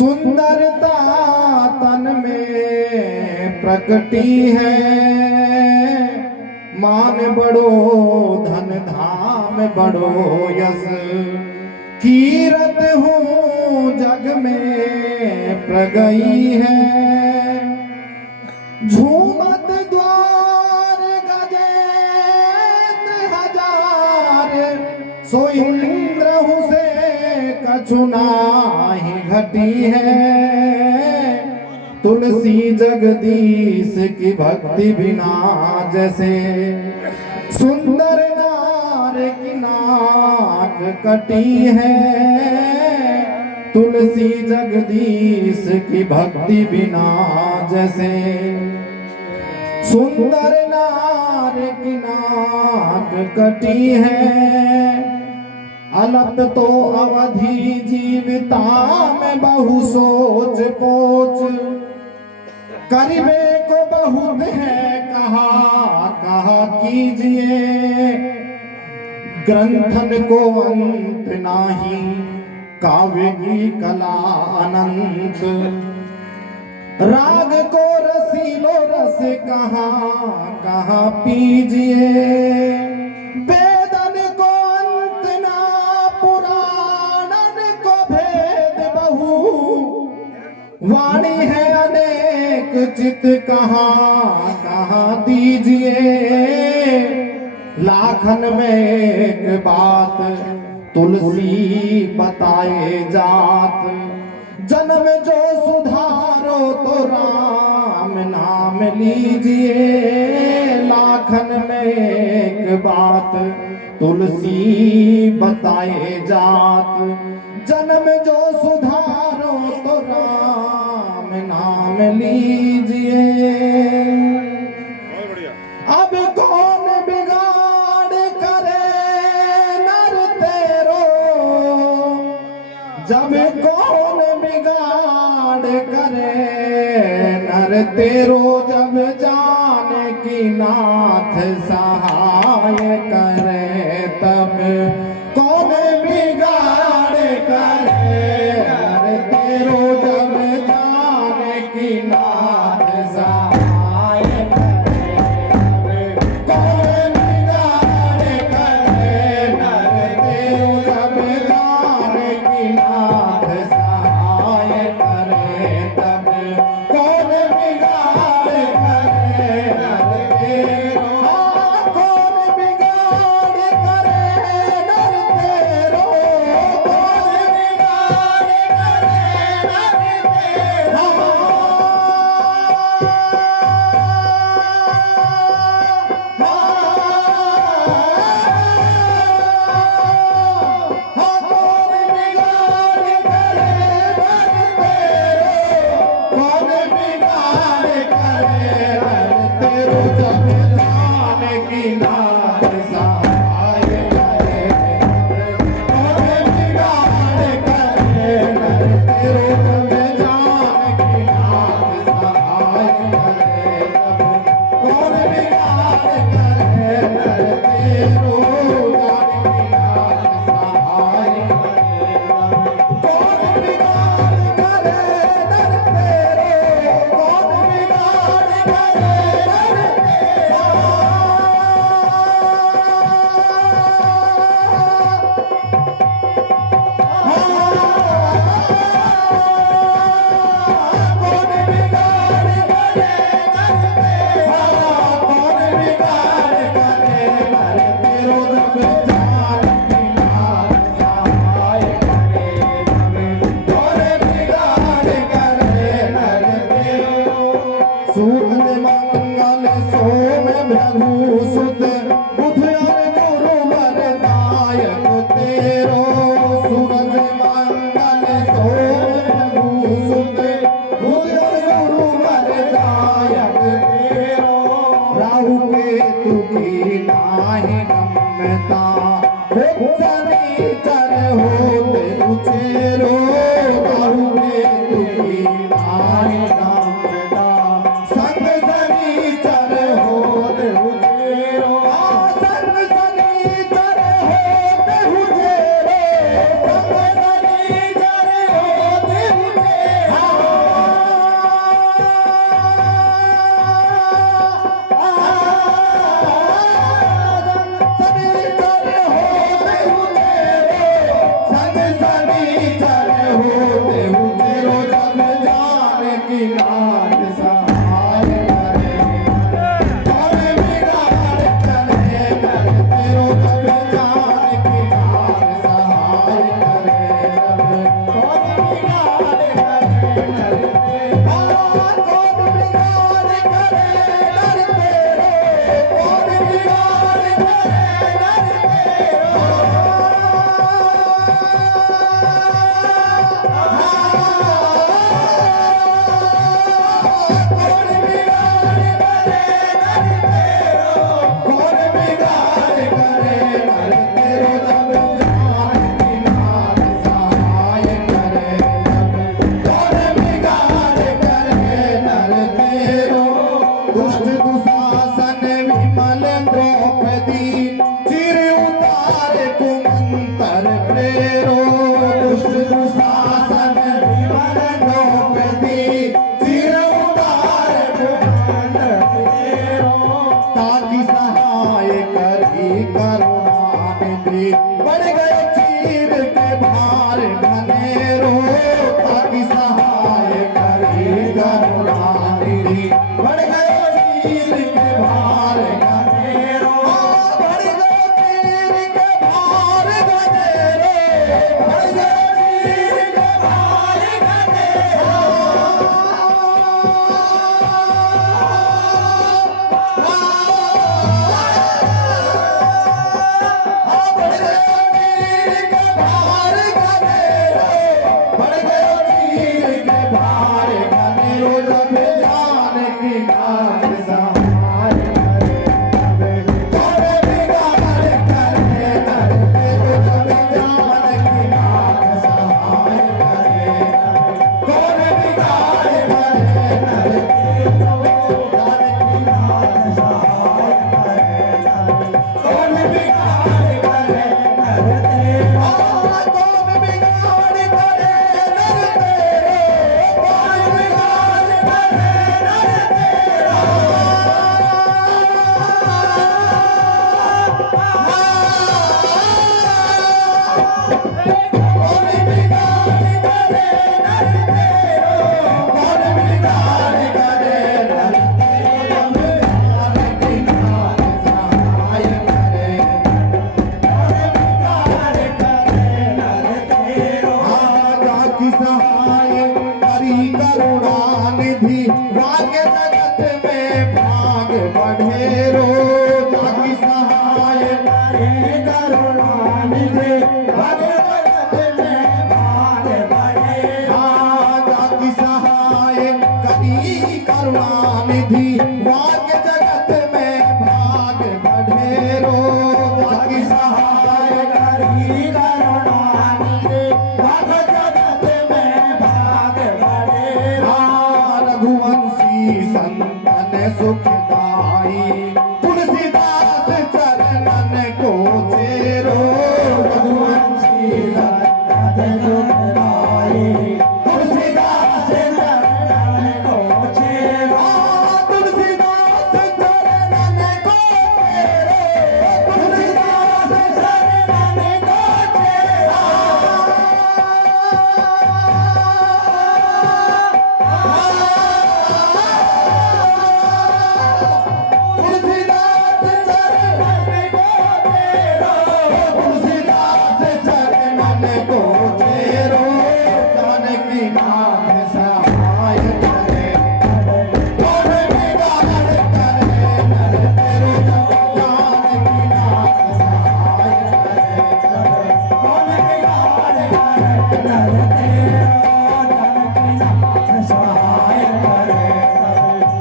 सुंदरता तन में प्रकटी है, मान बड़ो धन धाम बड़ो यस, कीरत हूँ जग में प्रगई है। झूमत द्वार गजेंद्र हजार, सो इंद्र हूँ से कछु नाही घटी है। तुलसी जगदीश की भक्ति बिना जैसे, सुंदर नार की नाक कटी है। तुलसी जगदीश की भक्ति बिना जैसे, सुंदर नार की नाक कटी है। अलप तो अवधि जीविता में बहु सोच पोच, करीबे को बहुत है कहा कीजिए। ग्रंथन को अंत नाही, काव्य की कला अनंत। राग को रसीलो रस कहाँ पीजिए। वेदन को अंत ना, पुराणन को भेद बहु। वाणी है अनेक चित कहाँ दीजिए। लाखन में एक बात तुलसी बताए जात। जन्म जो सुधारो तो राम नाम लीजिए। लाखन में एक बात तुलसी बताए जात। जन्म जो सुधारो तो राम नाम लीजिए। अब कौन बिगाड़ करे नर तेरो, जब कौन बिगाड़ करे नर तेरो। जब जान की नाथ सहाय करे, तब कौन बिगाड़ करे नर तेरो। जब जान की नाथ सहाय करे, तब कौन बिगाड़ करे नर तेरो। जब जान की नाथ सहाय करे, तब कौन बिगाड़ करे नर तेरो। कौन बिगाड़ करी करुणा निधि भाग्य जगत में भाग बढ़ेरो जाकी सहाय करी करुणा निधि भाग्य जगत में भाग बढ़ेरो जाकी सहाय करी करुणा निधि भाग्य जगत में भाग बढ़ेरो जाकी सहाय करी करुणा निधि भाग्य जगत में भाग बढ़ेरो रघुवंशी संतन सुखदाई तुलसीदास चरणन को चेरो रघुवंशी संतन सुखदाई तुलसीदास चरणन को चेरो तुलसीदास चरणन को चेरो तुलसीदास चरणन को तुलसीदास चरणन को चेरो तुलसीदास चरणन को चेरो जानकी नाथ सहाय करे कौन बिगाड़ करे नर तेरो जानकी नाथ सहाय करे कौन बिगाड़ करे नर तेरो जानकी नाथ सहाय करे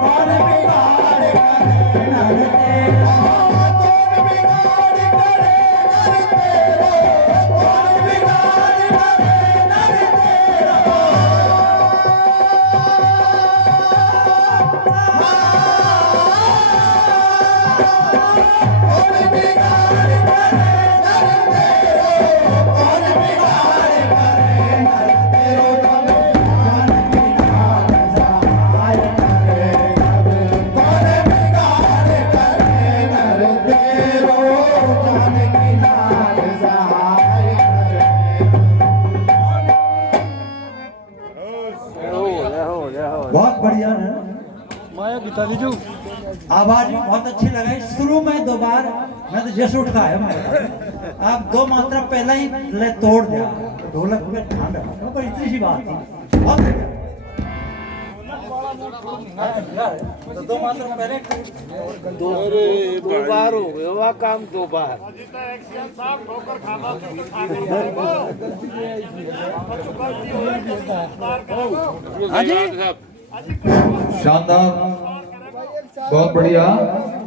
कौन बिगाड़ करे नर तेरो कौन बिगाड़ करे नर तेरो कौन बिगाड़ करे नर तेरो कौन बिगाड़ करे नर तेरो कौन बिगाड़ करे नर तेरो जानकी नाथ सहाय करे कौन बिगाड़ करे नर तेरो जानकी नाथ सहाय करे बहुत बढ़िया है, माया गीता लीजू आवाज भी बहुत अच्छी लगाई। शुरू में दो बार मैं तो जैसे उठा है मैं, आप दो मात्रा पहले ही ले तोड़ दिया, ढोलक में ठान रखा, पर इतनी सी बात थी, बहुत बढ़िया। तो दो मात्रा पहले दो बार हो गया वह काम, दो बार शानदार, बहुत बढ़िया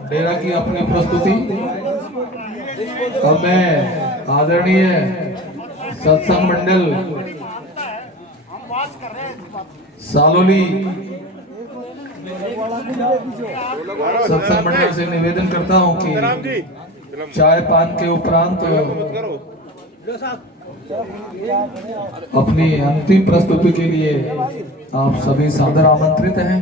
डेरा की अपनी प्रस्तुति। अब मैं आदरणीय सत्संग मंडल सालोली सत्संग मंडल से निवेदन करता हूं कि चाय पान के उपरांत अपनी अंतिम प्रस्तुति के लिए आप सभी सादर आमंत्रित हैं।